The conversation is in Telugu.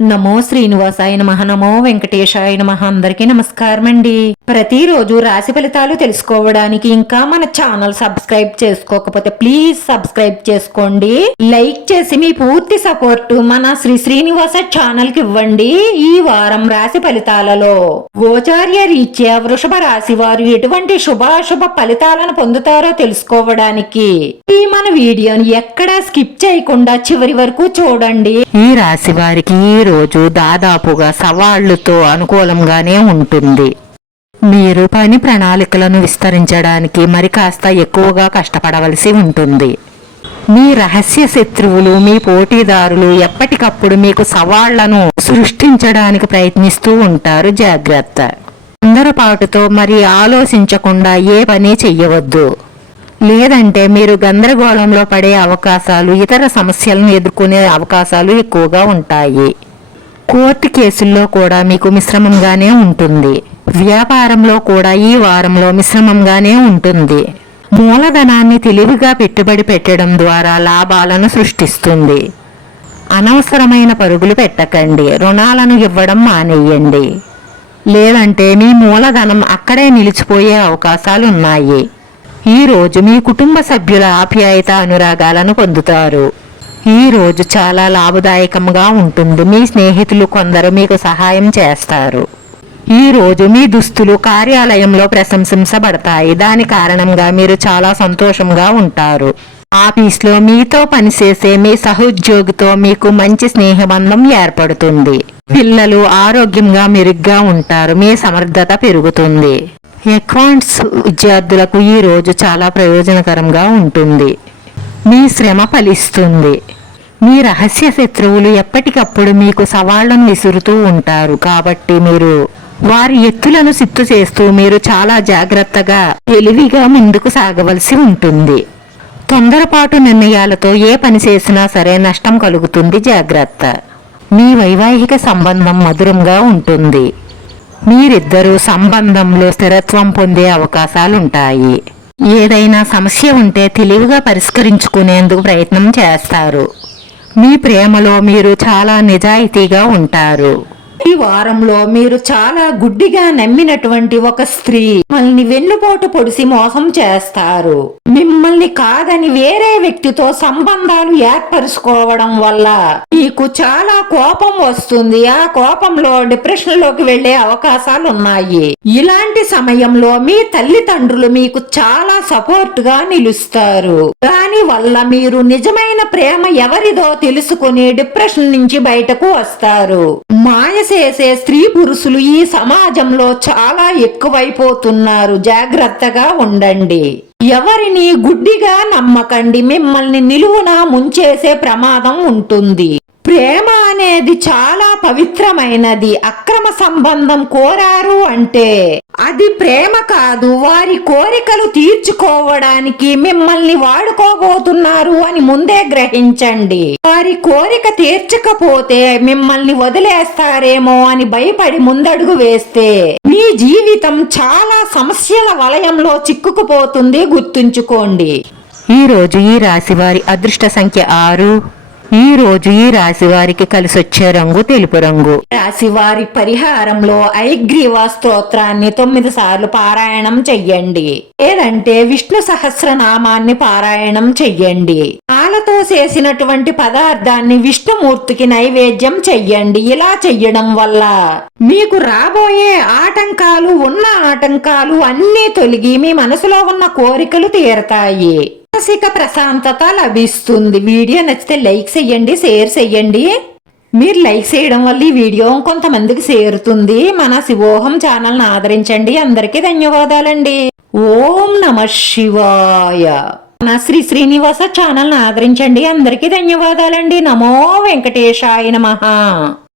నమో శ్రీనివాసాయ నమః. నమో వెంకటేశాయ నమః. అందరికీ నమస్కారం అండి. ప్రతిరోజు రాశి ఫలితాలు తెలుసుకోవడానికి ఇంకా మన ఛానల్ సబ్స్క్రైబ్ చేసుకోకపోతే ప్లీజ్ సబ్స్క్రైబ్ చేసుకోండి. లైక్ చేసి మీ పూర్తి సపోర్ట్ మన శ్రీనివాస ఛానల్ కి ఇవ్వండి. ఈ వారం రాశి ఫలితాలలో గోచార్య రీత్యా వృషభ రాశి వారు ఎటువంటి శుభాశుభ ఫలితాలను పొందుతారో తెలుసుకోవడానికి ఈ మన వీడియోని ఎక్కడా స్కిప్ చేయకుండా చివరి వరకు చూడండి. ఈ రాశి వారికి ఈ రోజు దాదాపుగా సవాళ్లతో అనుకూలంగానే ఉంటుంది. మీరు పని ప్రణాళికలను విస్తరించడానికి మరి కాస్త ఎక్కువగా కష్టపడవలసి ఉంటుంది. మీ రహస్య శత్రువులు, మీ పోటీదారులు ఎప్పటికప్పుడు మీకు సవాళ్లను సృష్టించడానికి ప్రయత్నిస్తూ ఉంటారు. జాగ్రత్త. తొందరపాటుతో మరి ఆలోచించకుండా ఏ పని చెయ్యవద్దు. లేదంటే మీరు గందరగోళంలో పడే అవకాశాలు, ఇతర సమస్యలను ఎదుర్కొనే అవకాశాలు ఎక్కువగా ఉంటాయి. కోర్టు కేసుల్లో కూడా మీకు మిశ్రమంగానే ఉంటుంది. వ్యాపారంలో కూడా ఈ వారంలో మిశ్రమంగానే ఉంటుంది. మూలధనాన్ని తెలివిగా పెట్టుబడి పెట్టడం ద్వారా లాభాలను సృష్టిస్తుంది. అనవసరమైన పరుగులు పెట్టకండి. రుణాలను ఇవ్వడం మానేయండి. లేదంటే మీ మూలధనం అక్కడే నిలిచిపోయే అవకాశాలున్నాయి. ఈ రోజు మీ కుటుంబ సభ్యుల ఆప్యాయత, అనురాగాలను పొందుతారు. ఈ రోజు చాలా లాభదాయకంగా ఉంటుంది. మీ స్నేహితులు కొందరు మీకు సహాయం చేస్తారు. ఈ రోజు మీ దుస్తులు కార్యాలయంలో ప్రశంసించబడతాయి. దాని కారణంగా మీరు చాలా సంతోషంగా ఉంటారు. ఆఫీస్లో మీతో పనిచేసే మీ సహోద్యోగితో మీకు మంచి స్నేహబంధం ఏర్పడుతుంది. పిల్లలు ఆరోగ్యంగా మెరుగ్గా ఉంటారు. మీ సమర్థత పెరుగుతుంది. అకౌంట్స్ విద్యార్థులకు ఈ రోజు చాలా ప్రయోజనకరంగా ఉంటుంది. మీ శ్రమ ఫలిస్తుంది. మీ రహస్య శత్రువులు ఎప్పటికప్పుడు మీకు సవాళ్లను విసురుతూ ఉంటారు. కాబట్టి మీరు వారి ఎత్తులను సిత్తు చేస్తూ మీరు చాలా జాగ్రత్తగా, తెలివిగా ముందుకు సాగవలసి ఉంటుంది. తొందరపాటు నిర్ణయాలతో ఏ పని చేసినా సరే నష్టం కలుగుతుంది. జాగ్రత్త. మీ వైవాహిక సంబంధం మధురంగా ఉంటుంది. మీరిద్దరూ సంబంధంలో స్థిరత్వం పొందే అవకాశాలుంటాయి. ఏదైనా సమస్య ఉంటే తెలివిగా పరిష్కరించుకునేందుకు ప్రయత్నం చేస్తారు. మీ ప్రేమలో మీరు చాలా నిజాయితీగా ఉంటారు. ఈ వారంలో మీరు చాలా గుడ్డిగా నమ్మినటువంటి ఒక స్త్రీ మిమ్మల్ని వెన్నుపోటు పొడిసి మోసం చేస్తారు. మిమ్మల్ని కాదని వేరే వ్యక్తితో సంబంధాలు ఏర్పరుచుకోవడం వల్ల మీకు చాలా కోపం వస్తుంది. ఆ కోపంలో డిప్రెషన్ లోకి వెళ్లే అవకాశాలు ఉన్నాయి. ఇలాంటి సమయంలో మీ తల్లిదండ్రులు మీకు చాలా సపోర్ట్ గా నిలుస్తారు. దాని వల్ల మీరు నిజమైన ప్రేమ ఎవరిదో తెలుసుకుని డిప్రెషన్ నుంచి బయటకు వస్తారు. మాయ చేసే స్త్రీ పురుషులు ఈ సమాజంలో చాలా ఎక్కువైపోతున్నారు. జాగ్రత్తగా ఉండండి. ఎవరిని గుడ్డిగా నమ్మకండి. మిమ్మల్ని నిలువునా ముంచేసే ప్రమాదం ఉంటుంది. ప్రేమ అనేది చాలా పవిత్రమైనది. అక్రమ సంబంధం కోరారు అంటే అది ప్రేమ కాదు. వారి కోరికలు తీర్చుకోవడానికి మిమ్మల్ని వాడుకోబోతున్నారు అని ముందే గ్రహించండి. వారి కోరిక తీర్చకపోతే మిమ్మల్ని వదిలేస్తారేమో అని భయపడి ముందడుగు వేస్తే మీ జీవితం చాలా సమస్యల వలయంలో చిక్కుకుపోతుంది. గుర్తుంచుకోండి. ఈ రోజు ఈ రాశి వారి అదృష్ట సంఖ్య 6. ఈ రోజు ఈ రాశి వారికి కలిసొచ్చే రంగు తెలుపు రంగు. రాశి వారి పరిహారంలో ఐగ్రీవ స్తోత్రాన్ని 9 సార్లు పారాయణం చెయ్యండి. లేదంటే విష్ణు సహస్రనామాన్ని పారాయణం చెయ్యండి. పాలతో చేసినటువంటి పదార్థాన్ని విష్ణుమూర్తికి నైవేద్యం చెయ్యండి. ఇలా చెయ్యడం వల్ల మీకు రాబోయే ఆటంకాలు అన్నీ తొలగి మీ మనసులో ఉన్న కోరికలు తీరతాయి. మానసిక ప్రశాంతత లభిస్తుంది. వీడియో నచ్చితే లైక్ చేయండి, షేర్ చేయండి. మీరు లైక్ చేయడం వల్ల ఈ వీడియో కొంతమందికి చేరుతుంది. మన శివోహం ఛానల్ని ఆదరించండి. అందరికీ ధన్యవాదాలండి. ఓం నమః శివాయ. మన శ్రీనివాస ఛానల్ని ఆదరించండి. అందరికీ ధన్యవాదాలండి. నమో వెంకటేశాయ నమః.